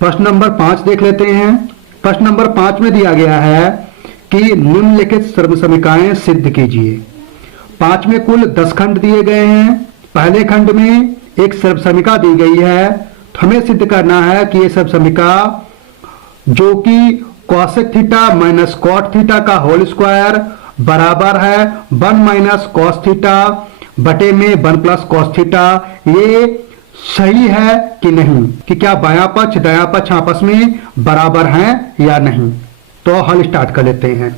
प्रश्न नंबर 5 देख लेते हैं। प्रश्न नंबर 5 में दिया गया है कि निम्नलिखित सर्वसमीकाएं सिद्ध कीजिए। 5 में कुल 10 खंड दिए गए हैं। पहले खंड में एक सर्वसमीका दी गई है, तो हमें सिद्ध करना है कि ये सर्वसमीका जो कि cosec theta minus cot theta का होल स्क्वायर बराबर है 1 माइनस कॉस थीटा बटे में 1 प्लस कॉस थीटा, ये सही है कि नहीं, कि क्या बायां पक्ष दायां पक्ष आपस में बराबर हैं या नहीं। तो हल स्टार्ट कर लेते हैं।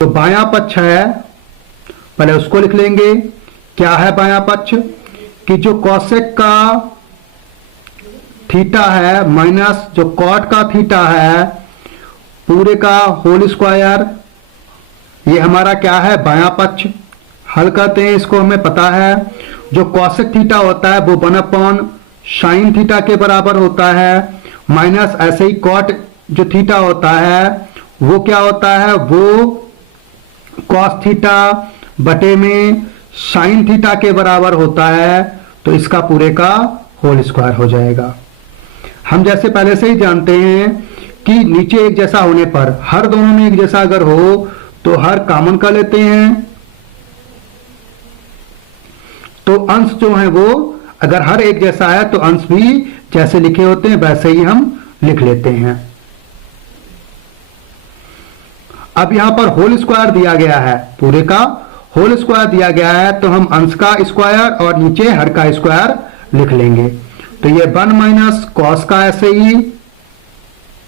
तो बायां पक्ष है, पहले उसको लिख लेंगे। क्या है बायां पक्ष? कि जो कॉसेक का थीटा है माइनस जो कॉट का थीटा है पूरे का होल स्क्वायर, ये हमारा क्या है? बायां पक्ष। हल करते हैं इसको, हमें पता है जो कॉसेक थीटा होता है वो 1 साइन थीटा के बराबर होता है, माइनस ऐसे ही कॉट जो थीटा होता है वो क्या होता है? वो कॉस थीटा बटे में साइन थीटा के बराबर होता है। तो इसका पूरे का होल स्क्वायर हो जाएगा। हम जैसे पहले से ही जानते हैं कि नीचे एक जैसा होने पर हर दोनों में एक जैसा अगर हो तो हर कॉमन कर लेते हैं। तो अंश जो है वो अगर हर एक जैसा है तो अंश भी जैसे लिखे होते हैं वैसे ही हम लिख लेते हैं। अब यहां पर होल स्क्वायर दिया गया है, पूरे का होल स्क्वायर दिया गया है, तो हम अंश का स्क्वायर और नीचे हर का स्क्वायर लिख लेंगे। तो ये 1 माइनस कॉस का ऐसे ही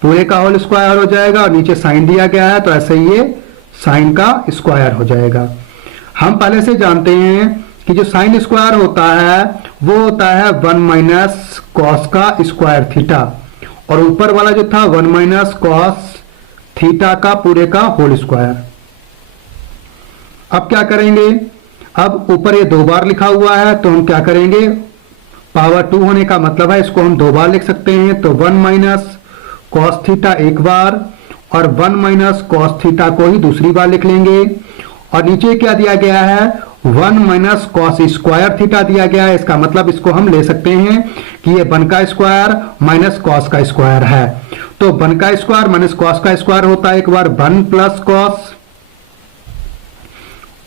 पूरे का होल स्क्वायर हो जाएगा, और नीचे साइन दिया गया है तो ऐसे ही ये साइन का स्क्वायर हो जाएगा। हम पहले से जानते हैं कि जो साइन स्क्वायर होता है वो होता है 1 माइनस कॉस का स्क्वायर थीटा, और ऊपर वाला जो था 1 माइनस कॉस थीटा का पूरे का होल स्क्वायर। अब क्या करेंगे? अब ऊपर ये 2 बार लिखा हुआ है तो हम क्या करेंगे? पावर 2 होने का मतलब है इसको हम 2 बार लिख सकते हैं। तो 1 माइनस कॉस थीटा एक बार और 1 माइनस कॉस थीटा को ही दूसरी बार लिख लेंगे। और नीचे क्या दिया गया है? 1 माइनस कॉस स्क्वायर थीटा दिया गया है। इसका मतलब इसको हम ले सकते हैं कि ये 1 का स्क्वायर माइनस कॉस का स्क्वायर है। तो 1 का स्क्वायर माइनस कॉस का स्क्वायर होता है एक बार 1 प्लस कॉस,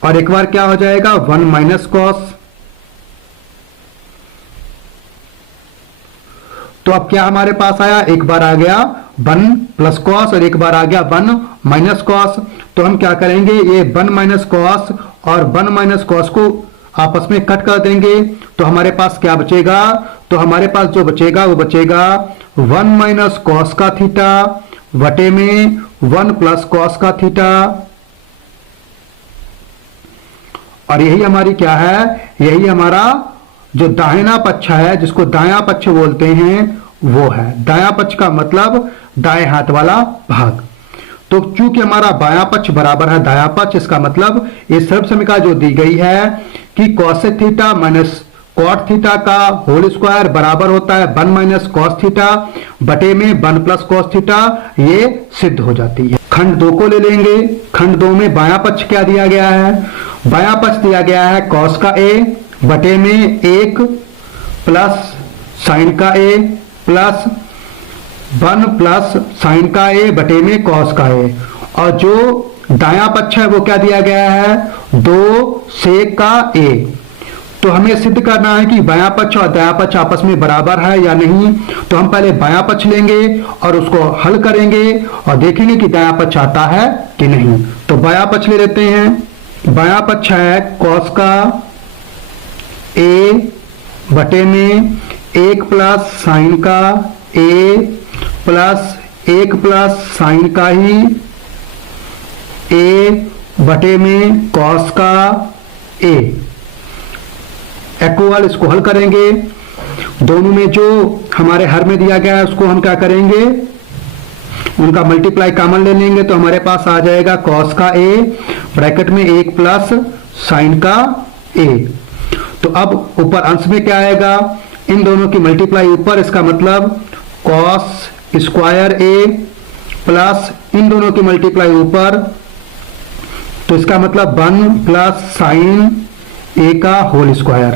और एक बार क्या हो जाएगा? 1 माइनस कॉस। तो अब क्या हमारे पास आया? एक बार आ गया 1 प्लस कॉस और एक बार आ गया 1 माइनस कॉस। तो हम क्या करेंगे? ये 1 माइनस कॉस और 1 माइनस कॉस को आपस में कट कर देंगे। तो हमारे पास क्या बचेगा? तो हमारे पास जो बचेगा वो बचेगा 1 माइनस कॉस का थीटा बटे में 1 प्लस कॉस का थीटा। और यही हमारी क्या है? यही हमारा जो दाहिना पक्ष है, जिसको दायां पक्ष बोलते हैं, वो है। दायां पक्ष का मतलब दाएं हाथ वाला भाग। तो चूंकि हमारा बायां पक्ष बराबर है दायां पक्ष, इसका मतलब ये सर्वसमीका जो दी गई है कि cosec theta minus cot theta का होल स्क्वायर बराबर होता है 1 माइनस कॉस थीटा बटे में 1 प्लस कॉस थीटा, ये सिद्ध हो जाती है। खंड 2 को ले लेंगे। खंड 2 में बायां पक्ष क्या दिया गया है? बायां पक्ष दिया गया है कॉस का ए बटे में 1 प्लस साइन का ए प्लस 1 प्लस साइन का ए बटे में कॉस का ए, और जो दायां पक्ष है वो क्या दिया गया है? 2 सेक का ए। तो हमें सिद्ध करना है कि बायां पक्ष और दायां पक्ष आपस में बराबर है या नहीं। तो हम पहले बायां पक्ष लेंगे और उसको हल करेंगे और देखेंगे कि दायां पक्ष आता है कि नहीं। तो बायां पक्ष ले लेते हैं। बायां पक्ष है कॉस का ए बटे में 1 प्लस साइन का ए प्लस 1 प्लस साइन का ही ए बटे में कॉस का ए इक्वल। इसको हल करेंगे। दोनों में जो हमारे हर में दिया गया है उसको हम क्या करेंगे? उनका मल्टीप्लाई कॉमन ले लेंगे। तो हमारे पास आ जाएगा कॉस का ए ब्रैकेट में 1 प्लस साइन का ए। तो अब ऊपर अंश में क्या आएगा? इन दोनों की मल्टीप्लाई ऊपर, इसका मतलब कॉस स्क्वायर ए प्लस इन दोनों की मल्टीप्लाई ऊपर, तो इसका मतलब 1 प्लस साइन ए का होल स्क्वायर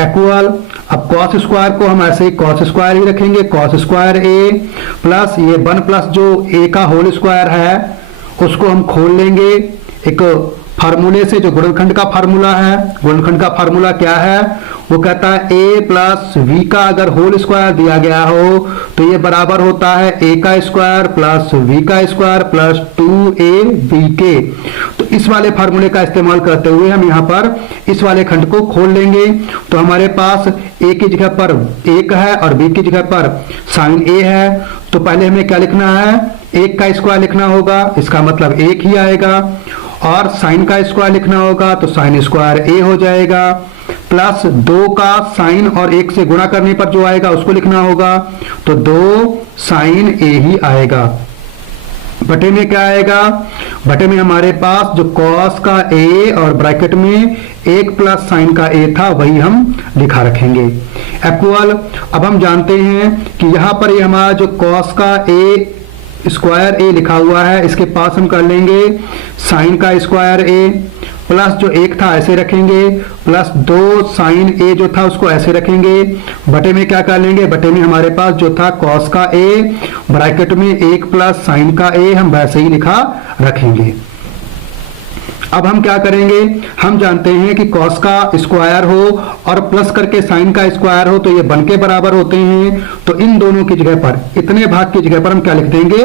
इक्वल। अब कॉस स्क्वायर को हम ऐसे ही कॉस स्क्वायर ही रखेंगे, कॉस स्क्वायर ए प्लस ये 1 प्लस जो ए का होल स्क्वायर है उसको हम खोल लेंगे एक फार्मूले से, जो गुणनखंड का फार्मूला है। गुणनखंड का फार्मूला क्या है? वो कहता है ए प्लस वी का अगर होल स्क्वायर दिया गया हो तो ये बराबर होता है ए का स्क्वायर प्लस वी का स्क्वायर प्लस 2ab के। तो इस वाले फार्मूले का इस्तेमाल करते हुए हम यहाँ पर इस वाले खंड को खोल लेंगे। तो हमारे पास ए की जगह पर 1 है और बी की जगह पर साइन ए है। तो पहले हमें क्या लिखना है? 1 का स्क्वायर लिखना होगा, इसका मतलब 1 ही आएगा, और साइन का स्क्वायर लिखना होगा तो साइन स्क्वायर ए हो जाएगा, प्लस 2 का साइन और 1 से गुणा करने पर जो आएगा उसको लिखना होगा तो 2 साइन ए ही आएगा। बटे में क्या आएगा? बटे में हमारे पास जो कॉस का ए और ब्रैकेट में 1 प्लस साइन का ए था वही हम लिखा रखेंगे इक्वल। अब हम जानते हैं कि यहाँ पर ये हमारा जो कॉस का ए स्क्वायर ए लिखा हुआ है इसके पास हम कर लेंगे साइन का स्क्वायर ए प्लस जो 1 था ऐसे रखेंगे प्लस 2 साइन ए जो था उसको ऐसे रखेंगे। बटे में क्या कर लेंगे? बटे में हमारे पास जो था कॉस का ए ब्रैकेट में 1 प्लस साइन का ए हम वैसे ही लिखा रखेंगे। अब हम क्या करेंगे? हम जानते हैं कि कॉस का स्क्वायर हो और प्लस करके साइन का स्क्वायर हो तो ये बन के बराबर होते हैं। तो इन दोनों की जगह पर, इतने भाग की जगह पर हम क्या लिख देंगे?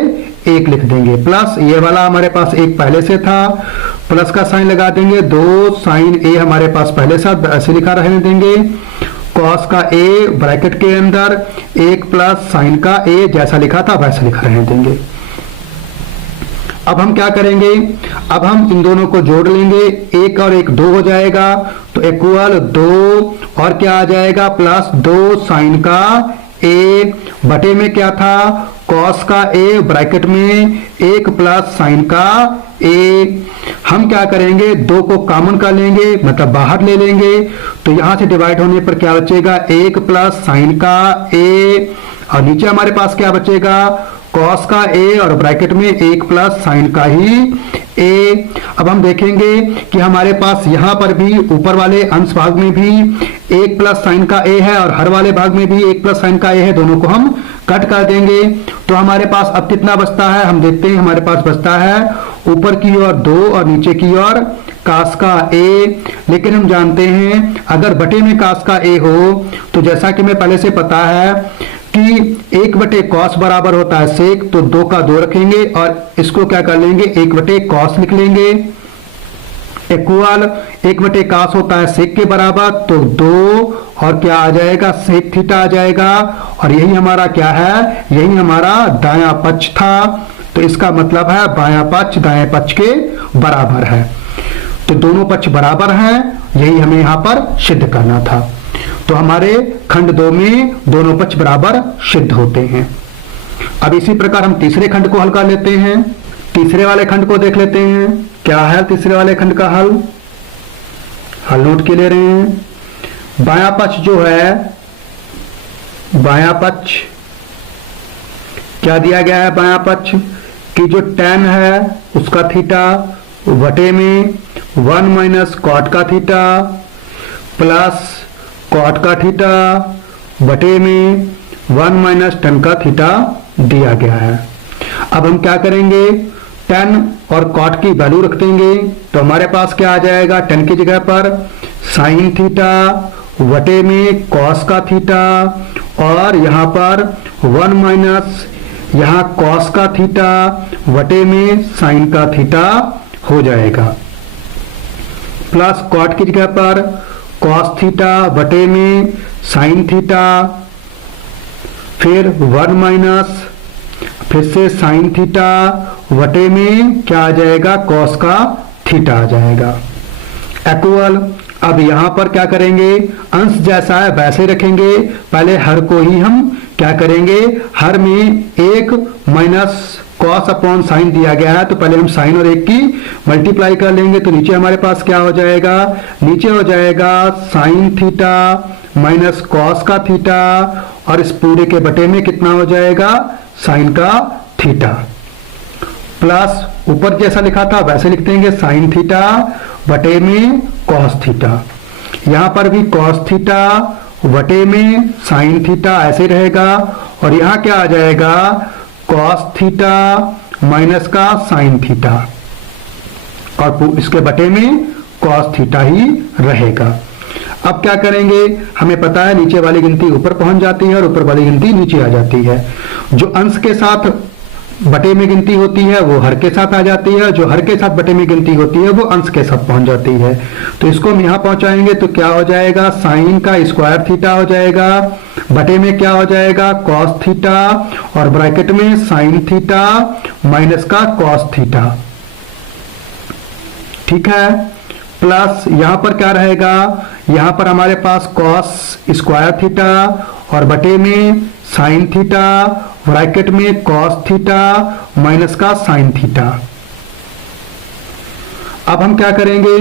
1 लिख देंगे, प्लस ये वाला हमारे पास 1 पहले से था, प्लस का साइन लगा देंगे, 2 साइन ए हमारे पास पहले से ऐसे लिखा रहने देंगे, कॉस का ए ब्रैकेट के अंदर 1 प्लस साइन का ए जैसा लिखा था वैसा लिखा रहने देंगे। अब हम क्या करेंगे? अब हम इन दोनों को जोड़ लेंगे, 1 और 1 2 हो जाएगा तो इक्वल 2 और क्या आ जाएगा? प्लस 2 साइन का ए बटे में क्या था? कॉस का ए ब्रैकेट में 1 प्लस साइन का ए। हम क्या करेंगे? 2 को कॉमन कर लेंगे मतलब बाहर ले लेंगे तो यहां से डिवाइड होने पर क्या बचेगा? 1 प्लस साइन का ए और नीचे हमारे पास क्या बचेगा? कॉस का ए और ब्रैकेट में 1 प्लस साइन का ही ए। अब हम देखेंगे कि हमारे पास यहाँ पर भी ऊपर वाले अंश भाग में भी 1 प्लस साइन का ए है और हर वाले भाग में भी 1 प्लस साइन का ए है, दोनों को हम कट कर देंगे। तो हमारे पास अब कितना बचता है? हम देखते हैं, हमारे पास बचता है ऊपर की ओर 2 और नीचे की ओर कास का ए। लेकिन हम जानते हैं अगर बटे में कास का ए हो तो जैसा कि मैं पहले से पता है कि 1 बटे कॉस बराबर होता है सेक, तो 2 का 2 रखेंगे और इसको क्या कर लेंगे? 1 बटे कॉस लिख लेंगे इक्वल 1 बटे कॉस होता है सेक के बराबर तो 2 और क्या आ जाएगा? सेक थीटा आ जाएगा। और यही हमारा क्या है? यही हमारा दायां पक्ष था। तो इसका मतलब है बायां पक्ष दाएं पक्ष के बराबर है। तो दोनों पक्ष बराबर हैं, यही हमें यहां पर सिद्ध करना था। तो हमारे खंड 2 में दोनों पक्ष बराबर सिद्ध होते हैं। अब इसी प्रकार हम तीसरे खंड को हल कर लेते हैं। तीसरे वाले खंड को देख लेते हैं, क्या है तीसरे वाले खंड का हल नोट के ले रहे हैं। बायां पक्ष जो है, बायां पक्ष क्या दिया गया है? बायां पक्ष की जो tan है उसका थीटा बटे में 1 माइनस कॉट का थीटा प्लस कॉट का थीटा बटे में 1 माइनस tan का थीटा दिया गया है। अब हम क्या करेंगे? tan और कॉट की वैल्यू रख देंगे तो हमारे पास क्या आ जाएगा? tan की जगह पर साइन थीटा बटे में कॉस का थीटा और यहाँ पर 1 माइनस यहाँ कॉस का थीटा बटे में साइन का थीटा हो जाएगा, प्लस कॉट की जगह पर कॉस थीटा बटे में साइन थीटा, फिर 1 माइनस फिर से साइन थीटा बटे में क्या आ जाएगा? कॉस का थीटा आ जाएगा इक्वल। अब यहां पर क्या करेंगे? अंश जैसा है वैसे रखेंगे। पहले हर को ही हम क्या करेंगे? हर में 1 माइनस कॉस अपॉन साइन दिया गया है तो पहले हम साइन और 1 की मल्टीप्लाई कर लेंगे तो नीचे हमारे पास क्या हो जाएगा? नीचे हो जाएगा साइन थीटा माइनस कॉस का थीटा और इस पूरे के बटे में कितना हो जाएगा? साइन का थीटा, प्लस ऊपर जैसा लिखा था वैसे लिख देंगे साइन थीटा बटे में कॉस थीटा। यहां पर भी कॉस थीटा बटे में साइन थीटा ऐसे रहेगा, और यहां क्या आ जाएगा, कॉस थीटा माइनस का साइन थीटा, और इसके बटे में कॉस थीटा ही रहेगा। अब क्या करेंगे, हमें पता है नीचे वाली गिनती ऊपर पहुंच जाती है और ऊपर वाली गिनती नीचे आ जाती है। जो अंश के साथ बटे में गिनती होती है वो हर के साथ आ जाती है, जो हर के साथ बटे में गिनती होती है वो अंश के साथ पहुंच जाती है। तो इसको हम यहां पहुंचाएंगे तो क्या हो जाएगा, साइन का स्क्वायर थीटा हो जाएगा, बटे में क्या हो जाएगा, कॉस थीटा, और ब्रैकेट में साइन थीटा माइनस का कॉस थीटा। ठीक है, प्लस यहां पर क्या रहेगा, यहां पर हमारे पास कॉस स्क्वायर थीटा और बटे में साइन थीटा, ब्रैकेट में कॉस थीटा माइनस का साइन थीटा। अब हम क्या करेंगे,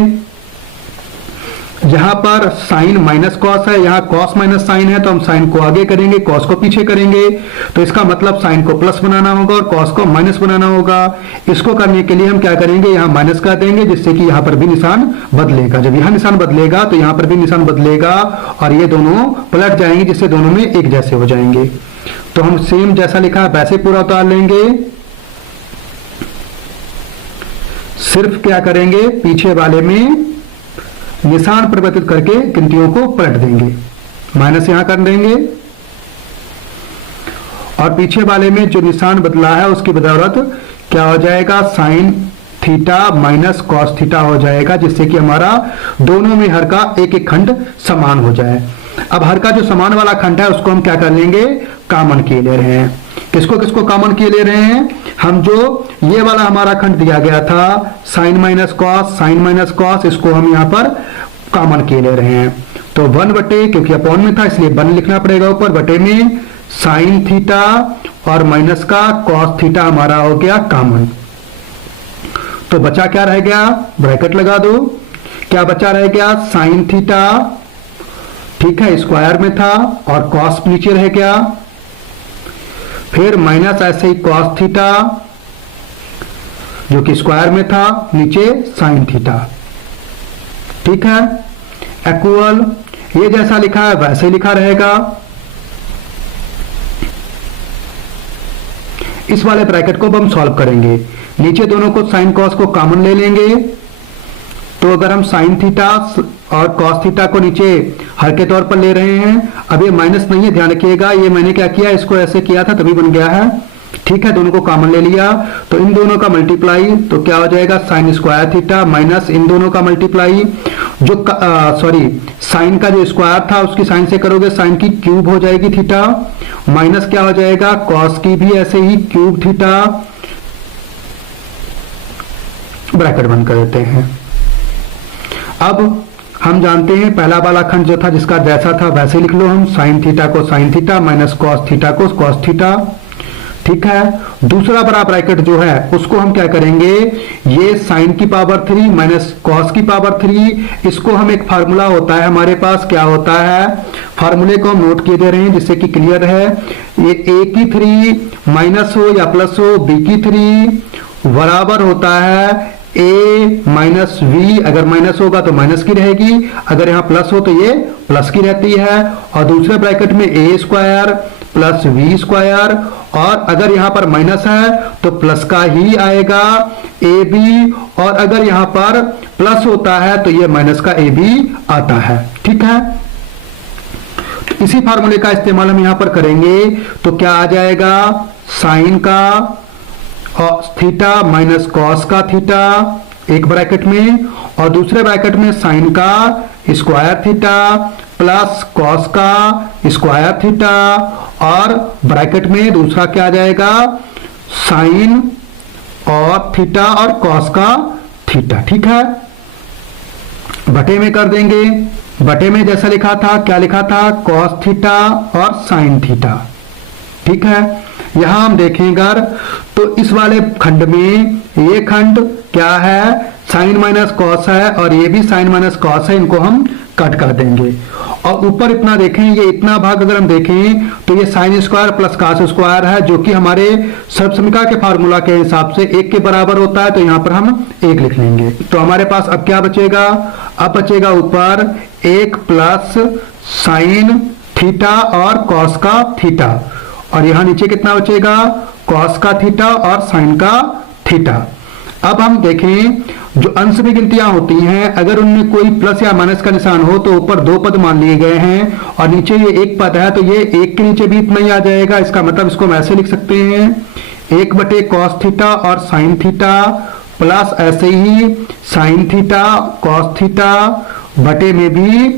यहां पर साइन माइनस कॉस है, यहां कॉस माइनस साइन है, तो हम साइन को आगे करेंगे, कॉस को पीछे करेंगे। तो इसका मतलब साइन को प्लस बनाना होगा और कॉस को माइनस बनाना होगा। इसको करने के लिए हम क्या करेंगे, यहां माइनस कर देंगे, जिससे कि यहां पर भी निशान बदलेगा। जब यहां निशान बदलेगा तो यहां पर भी निशान बदलेगा और ये दोनों पलट जाएंगे, जिससे दोनों में एक जैसे हो जाएंगे। तो हम सेम जैसा लिखा है वैसे पूरा उतार लेंगे, सिर्फ क्या करेंगे, पीछे वाले में निशान परिवर्तित करके गिनतियों को पलट देंगे, माइनस यहां कर देंगे और पीछे वाले में जो निशान बदला है उसकी बदौलत क्या हो जाएगा, sine theta minus cos theta हो जाएगा, जिससे कि हमारा दोनों में हर का एक एक खंड समान हो जाए। अब हर का जो समान वाला खंड है उसको हम क्या कर लेंगे, कॉमन किए ले रहे हैं। किसको किसको कॉमन किए ले रहे हैं, हम जो ये वाला हमारा खंड दिया गया था साइन माइनस कॉस, इसको हम यहां पर कॉमन किए ले रहे हैं। तो 1 बटे, क्योंकि अपॉन में था इसलिए 1 लिखना पड़ेगा ऊपर, बटे में साइन थीटा और माइनस का कॉस थीटा हमारा हो गया कॉमन। तो बचा क्या रह गया, ब्रैकेट लगा दो, क्या बचा रह गया, साइन थीटा, ठीक है, स्क्वायर में था और कॉस नीचे रह गया, फिर माइनस ऐसे ही कॉस थीटा जो कि स्क्वायर में था, नीचे साइन थीटा। ठीक है, इक्वल, ये जैसा लिखा है वैसे लिखा रहेगा। इस वाले ब्रैकेट को हम सॉल्व करेंगे, नीचे दोनों को साइन कॉस को कॉमन ले लेंगे। तो अगर हम साइन थीटा और कॉस थीटा को नीचे हर के तौर पर ले रहे हैं, अब ये माइनस नहीं है, ध्यान रखिएगा, ये मैंने क्या किया, इसको ऐसे किया था तभी बन गया है। ठीक है, दोनों को कॉमन ले लिया तो इन दोनों का मल्टीप्लाई, तो क्या हो जाएगा, साइन स्क्वायर थीटा माइनस इन दोनों का मल्टीप्लाई, जो साइन का जो स्क्वायर था उसकी साइन से करोगे साइन की क्यूब हो जाएगी थीटा, माइनस क्या हो जाएगा, कॉस की भी ऐसे ही क्यूब थीटा, ब्रैकेट बंद कर देते हैं। अब हम जानते हैं पहला वाला खंड जो था जिसका जैसा था वैसे लिख लो, हम साइन थीटा को sine theta minus cos theta को कॉस थीटा। ठीक है, दूसरा बड़ा ब्रैकेट जो है उसको हम क्या करेंगे, ये साइन की पावर 3 माइनस कॉस की पावर 3, इसको हम एक फार्मूला होता है हमारे पास, क्या होता है, फार्मूले को हम नोट किए दे रहे हैं जिससे कि क्लियर है। ये ए की 3 माइनस हो या प्लस हो, बी की 3 बराबर होता है ए माइनस वी, अगर माइनस होगा तो माइनस की रहेगी, अगर यहाँ प्लस हो तो ये प्लस की रहती है, और दूसरे ब्रैकेट में ए स्क्वायर प्लस वी स्क्वायर, और अगर यहाँ पर माइनस है तो प्लस का ही आएगा ए बी, और अगर यहाँ पर प्लस होता है तो ये माइनस का ए बी आता है। ठीक है, तो इसी फार्मूले का इस्तेमाल हम यहाँ पर करेंगे, तो क्या आ जाएगा, साइन का थीटा माइनस कॉस का थीटा एक ब्रैकेट में, और दूसरे ब्रैकेट में साइन का स्क्वायर थीटा प्लस कॉस का स्क्वायर थीटा, और ब्रैकेट में दूसरा क्या आ जाएगा, साइन और थीटा और कॉस का थीटा। ठीक है, बटे में कर देंगे, बटे में जैसा लिखा था, क्या लिखा था, कॉस थीटा और साइन थीटा। ठीक है, यहां हम देखेंगे तो इस वाले खंड में ये खंड क्या है, साइन माइनस कॉस है और ये भी साइन माइनस कॉस है, इनको हम कट कर देंगे। और ऊपर इतना देखें, ये इतना भाग अगर हम देखें तो ये sine square plus cos square है, जो कि हमारे सर्वसमीकरण के फार्मूला के हिसाब से 1 के बराबर होता है, तो यहां पर हम 1 लिख लेंगे। तो हमारे पास अब क्या बचेगा, अब बचेगा ऊपर 1 प्लस साइन थीटा और कॉस का थीटा, और यहां नीचे कितना बचेगा, कॉस का थीटा और साइन का थीटा। अब हम देखें जो अंश में गिनतियां होती हैं, अगर उनमें कोई प्लस या माइनस का निशान हो तो ऊपर दो पद मान लिए गए हैं और नीचे ये एक पद है, तो ये एक के नीचे भी इतना ही आ जाएगा। इसका मतलब इसको हम ऐसे लिख सकते हैं, 1 कॉस थीटा और साइन थीटा प्लस ऐसे ही साइन थीटा कॉस थीटा बटे में भी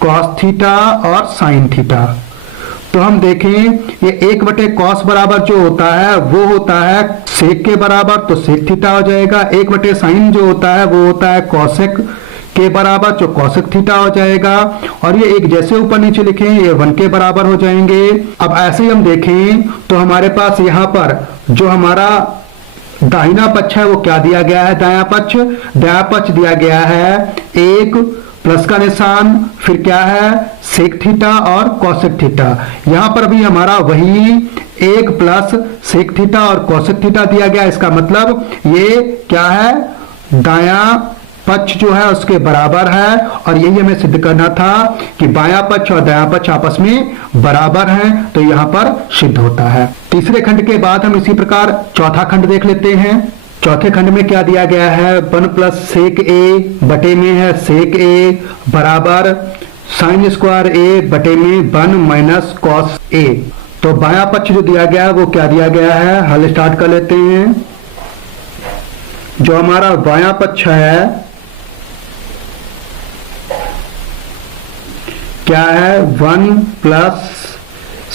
कॉस थीटा और साइन थीटा। तो हम देखें ये 1 कॉस बराबर जो होता है वो होता है सेक के बराबर, तो सेक थीटा हो जाएगा। 1 साइन जो होता है वो होता है कॉसेक के बराबर, जो कॉसेक थीटा हो जाएगा। और ये एक जैसे ऊपर नीचे लिखे ये 1 के बराबर हो जाएंगे। अब ऐसे ही हम देखें तो हमारे पास यहाँ पर जो हमारा दाहिना पक्ष है वो क्या दिया गया है, दायां पक्ष दिया गया है 1 प्लस का निशान, फिर क्या है सेक थीटा और कॉसेक थीटा। यहां पर भी हमारा वही 1 प्लस सेक थीटा और कॉसेक थीटा दिया गया। इसका मतलब ये क्या है, दायां पक्ष जो है उसके बराबर है, और यही हमें सिद्ध करना था कि बायां पक्ष और दायां पक्ष आपस में बराबर हैं, तो यहां पर सिद्ध होता है। तीसरे खंड के बाद हम इसी प्रकार चौथा खंड देख लेते हैं। चौथे खंड में क्या दिया गया है, 1 प्लस सेक ए बटे में है सेक ए बराबर साइन स्क्वायर ए बटे में 1 माइनस कॉस ए। तो बायां पक्ष जो दिया गया है वो क्या दिया गया है, हल स्टार्ट कर लेते हैं। जो हमारा बायां पक्ष है क्या है, 1 प्लस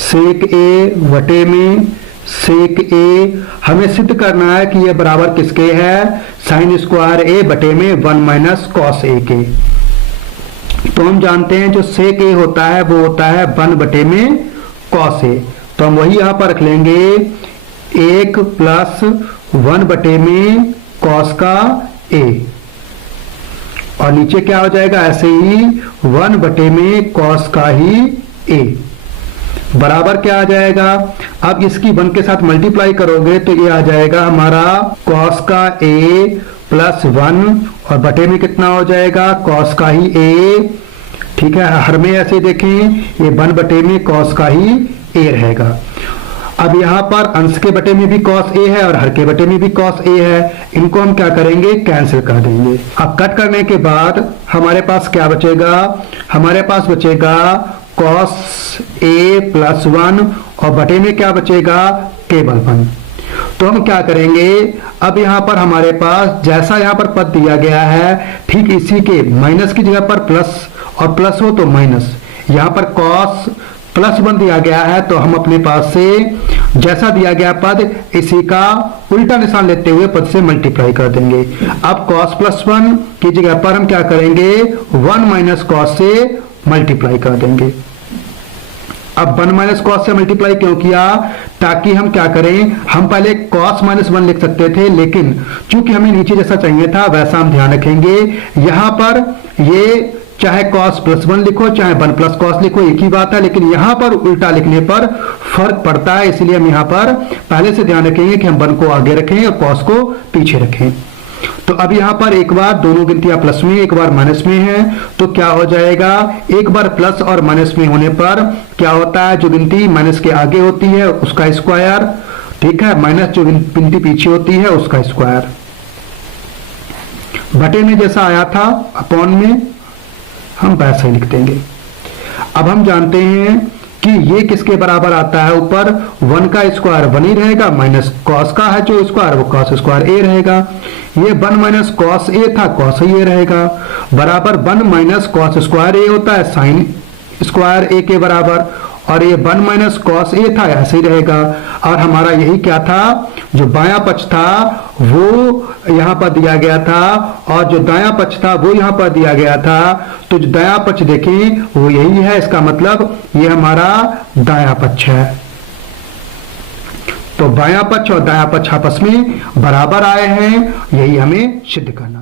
सेक ए बटे में सेक ए। हमें सिद्ध करना है कि यह बराबर किसके है, साइन स्क्वायर ए बटे में 1 माइनस कॉस ए के। तो हम जानते हैं जो सेक ए होता है वो होता है 1 बटे में कॉस ए, तो हम वही यहां पर रख लेंगे 1 प्लस 1 बटे में कॉस का ए, और नीचे क्या हो जाएगा ऐसे ही 1 बटे में कॉस का ही ए बराबर क्या आ जाएगा। अब इसकी 1 के साथ मल्टीप्लाई करोगे तो ये आ जाएगा हमारा कॉस का ए प्लस 1, और बटे में कितना हो जाएगा कॉस का ही ए। ठीक है, हर में ऐसे देखें ये 1 बटे में कॉस का ही ए रहेगा। अब यहाँ पर अंश के बटे में भी कॉस ए है और हर के बटे में भी कॉस ए है, इनको हम क्या करेंगे कैंसिल कर देंगे। अब कट करने के बाद हमारे पास क्या बचेगा, हमारे पास बचेगा कॉस ए प्लस 1 और बटे में क्या बचेगा केवल 1। तो हम क्या करेंगे, अब यहाँ पर हमारे पास जैसा यहाँ पर पद दिया गया है ठीक इसी के माइनस की जगह पर प्लस, और प्लस हो तो माइनस। यहाँ पर कॉस प्लस 1 दिया गया है तो हम अपने पास से जैसा दिया गया पद इसी का उल्टा निशान लेते हुए पद से मल्टीप्लाई कर देंगे। अब cos प्लस 1 की जगह पर हम क्या करेंगे 1 माइनस कॉस से मल्टीप्लाई कर देंगे। अब 1 माइनस कॉस से मल्टीप्लाई क्यों किया, ताकि हम क्या करें, हम पहले cos माइनस 1 लिख सकते थे, लेकिन चूंकि हमें नीचे जैसा चाहिए था वैसा हम ध्यान रखेंगे। यहां पर ये चाहे cos प्लस 1 लिखो चाहे 1 प्लस कॉस लिखो एक ही बात है, लेकिन यहां पर उल्टा लिखने पर फर्क पड़ता है, इसलिए हम यहां पर पहले से ध्यान रखेंगे कि हम 1 को आगे रखें और cos को पीछे रखें। तो अब यहां पर एक बार दोनों गिनतियां प्लस में एक बार माइनस में है, तो क्या हो जाएगा, एक बार प्लस और माइनस में होने पर क्या होता है, जो गिनती माइनस के आगे होती है उसका स्क्वायर, ठीक है, माइनस जो गिनती पीछे होती है उसका स्क्वायर। बटे में जैसा आया था अपॉन में हम वैसे ही लिख देंगे। अब हम जानते हैं कि ये किसके बराबर आता है, ऊपर 1 का स्क्वायर 1 ही रहेगा, माइनस कॉस का है जो स्क्वायर वो कॉस स्क्वायर ए रहेगा। ये 1 माइनस कॉस ए था, कॉस ए रहेगा, बराबर 1 माइनस कॉस स्क्वायर ए होता है साइन स्क्वायर ए के बराबर, और ये 1 माइनस कॉस ए था ऐसे ही रहेगा। और हमारा यही क्या था, जो बायां पक्ष था वो यहां पर दिया गया था और जो दायां पक्ष था वो यहां पर दिया गया था, तो जो दायां पक्ष देखें वो यही है, इसका मतलब ये हमारा दायां पक्ष है। तो बायां पक्ष और दायां पक्ष आपस में बराबर आए हैं, यही हमें सिद्ध करना।